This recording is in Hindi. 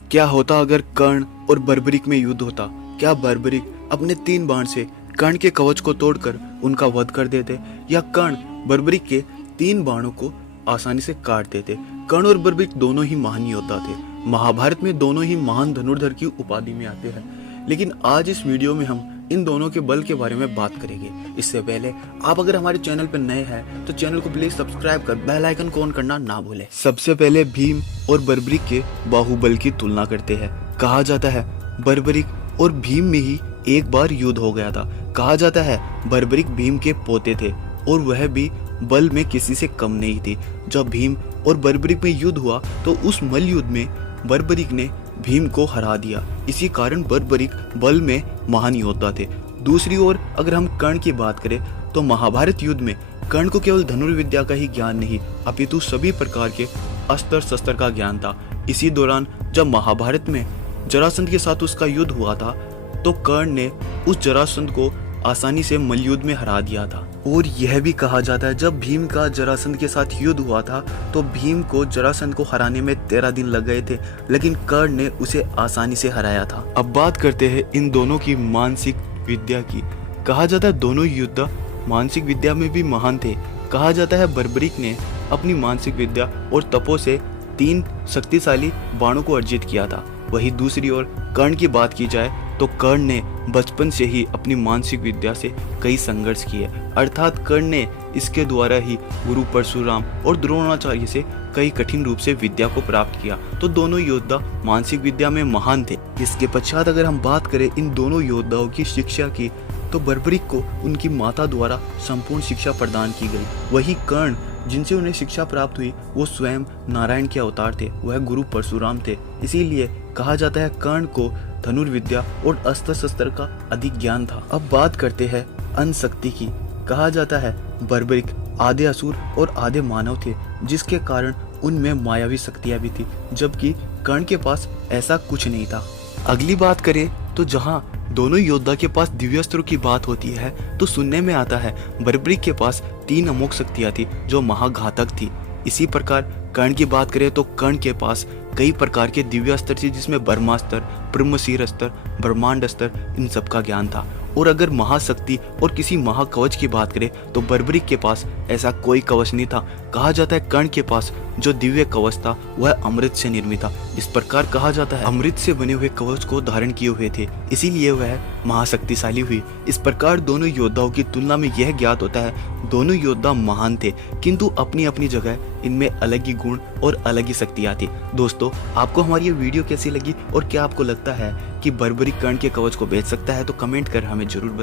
क्या होता अगर कर्ण और बर्बरीक में युद्ध होता? क्या बर्बरीक अपने 3 बाण से कर्ण के कवच को तोड़कर उनका वध कर देते, या कर्ण बर्बरीक के 3 बाणों को आसानी से काट देते? कर्ण और बर्बरीक दोनों ही महान योद्धा थे। महाभारत में दोनों ही महान धनुर्धर की उपाधि में आते हैं। लेकिन आज इस वीडियो में हम इन दोनों के बल के बारे में बात करेंगे। इससे पहले आप अगर हमारे चैनल पर नए हैं तो चैनल को प्लीज सब्सक्राइब कर बेल आइकन को ऑन करना ना भूलें। सबसे पहले भीम और बर्बरीक के बाहुबल की तुलना करते हैं। कहा जाता है बर्बरीक और भीम में ही एक बार युद्ध हो गया था। कहा जाता है बर्बरीक भीम के पोते थे और वह भी बल में किसी से कम नहीं थी। जब भीम और बर्बरीक में युद्ध हुआ तो उस मल्ल युद्ध में बर्बरीक ने भीम को हरा दिया। इसी कारण बर्बरीक बल में महान योद्धा थे। दूसरी ओर अगर हम कर्ण की बात करें तो महाभारत युद्ध में कर्ण को केवल धनुर्विद्या का ही ज्ञान नहीं अपितु सभी प्रकार के अस्त्र शस्त्र का ज्ञान था। इसी दौरान जब महाभारत में जरासंध के साथ उसका युद्ध हुआ था तो कर्ण ने उस जरासंध को आसानी से मल्लयुद्ध में हरा दिया था। और यह भी कहा जाता है जब भीम का जरासंध के साथ युद्ध हुआ था तो भीम को जरासंध को हराने में 13 दिन लग गए थे, लेकिन कर्ण ने उसे आसानी से हराया था। अब बात करते हैं इन दोनों की मानसिक विद्या की। कहा जाता है दोनों योद्धा मानसिक विद्या में भी महान थे। कहा जाता है बर्बरीक ने अपनी मानसिक विद्या और तपो से 3 शक्तिशाली बाणों को अर्जित किया था। वही दूसरी ओर कर्ण की बात की जाए तो कर्ण ने बचपन से ही अपनी मानसिक विद्या से कई संघर्ष किए, अर्थात कर्ण ने इसके द्वारा ही गुरु परशुराम और द्रोणाचार्य से कई कठिन रूप से विद्या को प्राप्त किया। तो दोनों योद्धा मानसिक विद्या में महान थे। इसके पश्चात अगर हम बात करें इन दोनों योद्धाओं की शिक्षा की तो बर्बरीक को उनकी माता द्वारा संपूर्ण शिक्षा प्रदान की गई। वही कर्ण जिनसे उन्हें शिक्षा प्राप्त हुई वो स्वयं नारायण के अवतार थे, वह गुरु परशुराम थे। इसीलिए कहा जाता है कर्ण को धनुर्विद्या और अस्त्र शस्त्र का अधिक ज्ञान था। अब बात करते हैं अन्न शक्ति की। कहा जाता है बर्बरीक आधे असुर और आधे मानव थे, जिसके कारण उनमें मायावी शक्तियां भी थी, जबकि कर्ण के पास ऐसा कुछ नहीं था। अगली बात करें तो जहां दोनों योद्धा के पास दिव्यास्त्रों की बात होती है तो सुनने में आता है बर्बरीक के पास 3 अमोघ शक्तियां थी जो महाघातक थी। इसी प्रकार कर्ण की बात करें तो कर्ण के पास कई प्रकार के दिव्यास्त्र थे, जिसमें ब्रह्मास्त्र, ब्रह्मशीर अस्त्र, ब्रह्मांड अस्त्र, इन सब का ज्ञान था। और अगर महाशक्ति और किसी महाकवच की बात करें तो बर्बरीक के पास ऐसा कोई कवच नहीं था। कहा जाता है कर्ण के पास जो दिव्य कवच था वह अमृत से निर्मित था। इस प्रकार कहा जाता है अमृत से बने हुए कवच को धारण किए हुए थे, इसीलिए वह महाशक्तिशाली हुई। इस प्रकार दोनों योद्धाओं की तुलना में यह ज्ञात होता है दोनों योद्धा महान थे, किंतु अपनी अपनी जगह इनमें अलग ही गुण और अलग ही शक्तियां थी। दोस्तों, आपको हमारी ये वीडियो कैसी लगी और क्या आपको लगता है कि बर्बरीक कर्ण के कवच को बेच सकता है? तो कमेंट कर हमें जरूर